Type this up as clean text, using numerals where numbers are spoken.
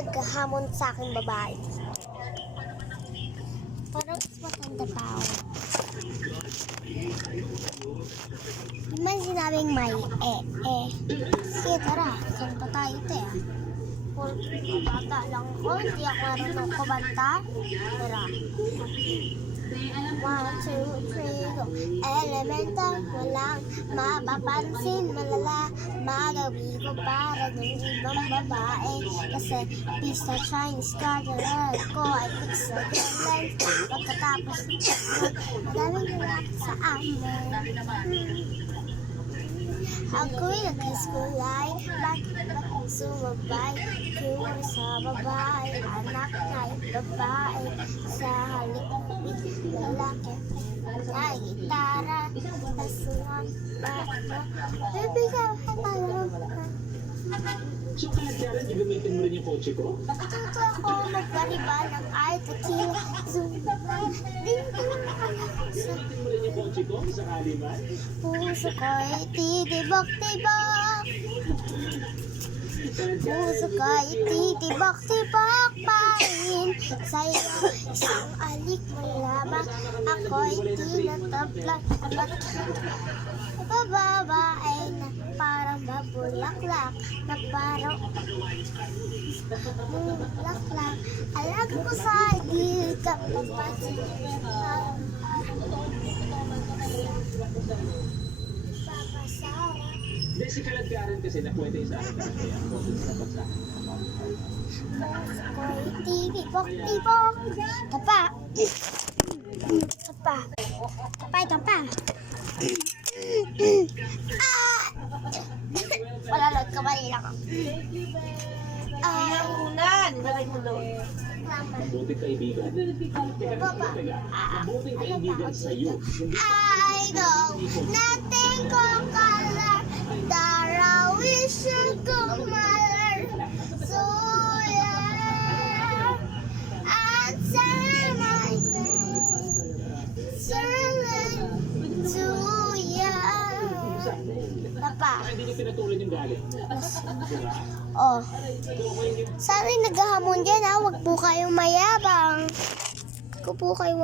naghahamon sa akin babae. Parang mas matanda pa ako. Di man sinabing may Sige, tara. Saan pa tayo, te? Bata lang ko. Hindi ako marunong kumanta. Tara. 1, 2, 3, go. Elemental, walang mapapansin, malala, magawi ko para ng ibang babae. Kasi pista Chinese gardener ko ay fix sa lens. Pagkatapos ito, madaming nilak sa amin. Ako'y nag-iskulay, bakit sumabay? Kung sa babae, anak na babae. Sa halik ng lalaki, ay gitara. Kasungan ba mo? Baby, So, kaya gagamitin mo rin yung kotse ko? natuto ako magpariba ng ay tequila. Zumba, di ko nakakasa. Gagamitin mo rin yung kotse ko? Sakali man? Puso ko'y titibok-tibok. Puso ko'y titibok-tibok pa rin sa'yo. Isang alik malaba, ako'y tinatablan. Bababae na parang babulaklak, na parang bulaklak. Alag ko sa igil ka papasin. Papasara. Hindi, si kalagkaran kasi na pwede sa akin. Kaya ako sapat sa akin. Ko'y tibok-tibok. Tapa. Tapa. Tapa. Wala lang, kamali lang ako. Mabuting kaibigan. Mabuting kaibigan sa'yo. I know nothing kung color. Dara wish you could matter. So yeah, I'd say my to ya. Papa. Hindi niyo pinatulan yung galit. Oh. Sana'y naghahamon dyan ha. Huwag po kayong mayabang. Huwag po kayo